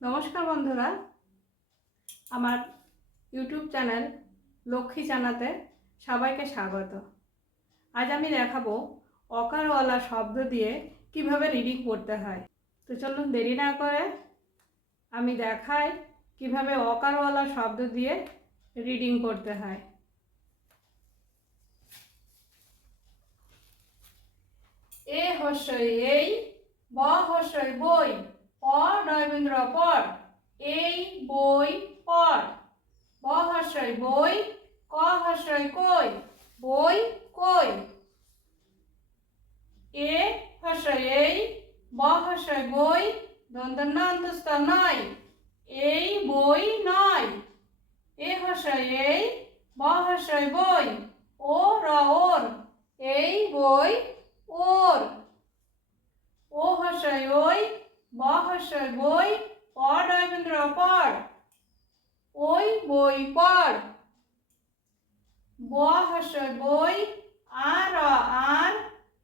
নমস্কার বন্ধুরা। আমার ইউটিউব চ্যানেল লক্ষ্মী জানাতে সবাইকে স্বাগত। আজ আমি দেখাবো অকারওয়ালা শব্দ দিয়ে কীভাবে রিডিং করতে হয়। তো চলুন দেরি না করে আমি দেখাই কীভাবে অকারওয়ালা শব্দ দিয়ে রিডিং করতে হয়। এ হস্যই, এই ব হস্যই, বই। প রবীন্দ্র পর। এই বই পর। ব হস্যই বই, ক হস্যই কই, বই কই। এ হস্যই এই, ব হস্যই বই দন্তন্য অন্তস্থ নয়। এই বই নয়। এ হস্যই এই, ব হস্যই বই, ও র, ওর। এই বই ওর ও হস্যই ওই ব হস্যই বই প রবীন্দ্র, পড়। ওই বই পড়। ব হস্যই বই, আর আর,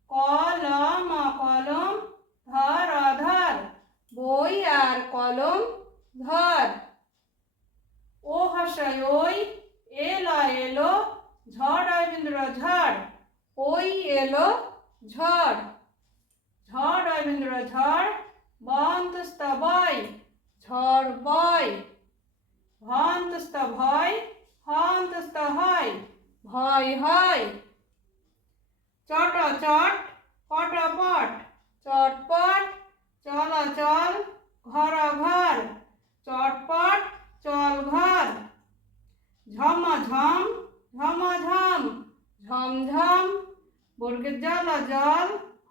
কলম কলম, ধর ধর। বই আর কলম, ধর। ও হস্যই ওই, এলো এলো, ঝড় রবীন্দ্র ঝড়। ওই এলো ঝড়। ঝড় রবীন্দ্র ঝড় বন্তস্ত বয় ঝড় বয় ভন্তস্ত ভয় হন্তস্ত হয় ভয় হয় চট চট পটপট চটপট চলাচল ঘর ঘর চটপট চল ঘর ঝমঝম ঝমঝম ঝমঝম বর্গের জল জল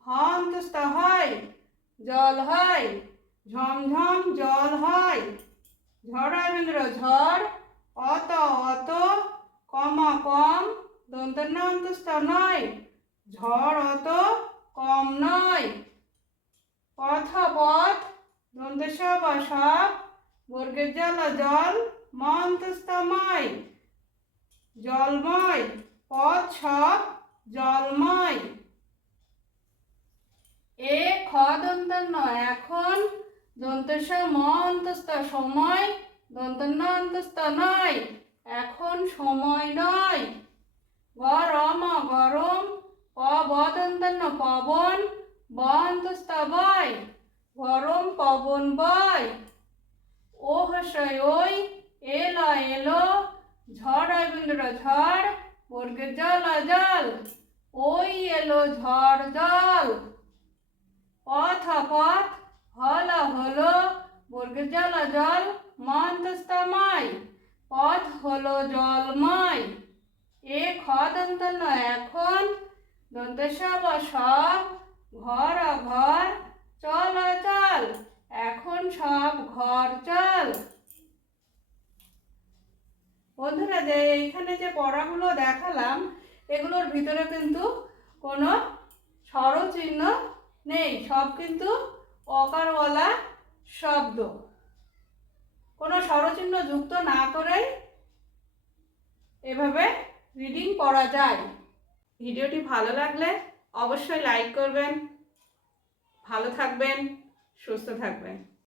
হন্তস্ত হয় জল হয়, ঝমঝম জল হয়। ঝড় রবীন্দ্র ঝড়, অত অত, কম কম দন্তন্য অন্তস্থ নয়। ঝড় অত কম নয়। পথ পথ দন্তেশ বা সব, বর্গের জল জল মন্তস্তময় জলময়, পথ সব জলময়। এ খ দন্তন্য এখন দন্তস ম অন্তস্থ সময় দন্তন্য অন্তস্থ নয়, এখন সময় নয়। গরম গরম, প ব দন্তন্য পবন, ব অন্তস্থ বয়, গরম পবন বয়। ও হসয় ওই, এলো এলো, ঝড় রবীন্দ্র ঝড়, বর্গের জল জল ওই এলো ঝড় জল পথ পথ হল হলো বর্গের জল জল মন্তস্তময়, পথ হলো জলময়। এ খ দন্তন্য এখন দন্তেশ সব, ঘর ঘর, চল চল, এখন সব ঘর চল। বন্ধুরা, যে এইখানে যে পড়াগুলো দেখালাম, এগুলোর ভিতরে কিন্তু কোনো স্বরচিহ্ন নেই, সব কিন্তু অকারওয়ালা শব্দ। কোনো স্বরচিহ্ন যুক্ত না করেই এভাবে রিডিং করা যায়। ভিডিওটি ভালো লাগলে অবশ্যই লাইক করবেন, ভালো থাকবেন, সুস্থ থাকবেন।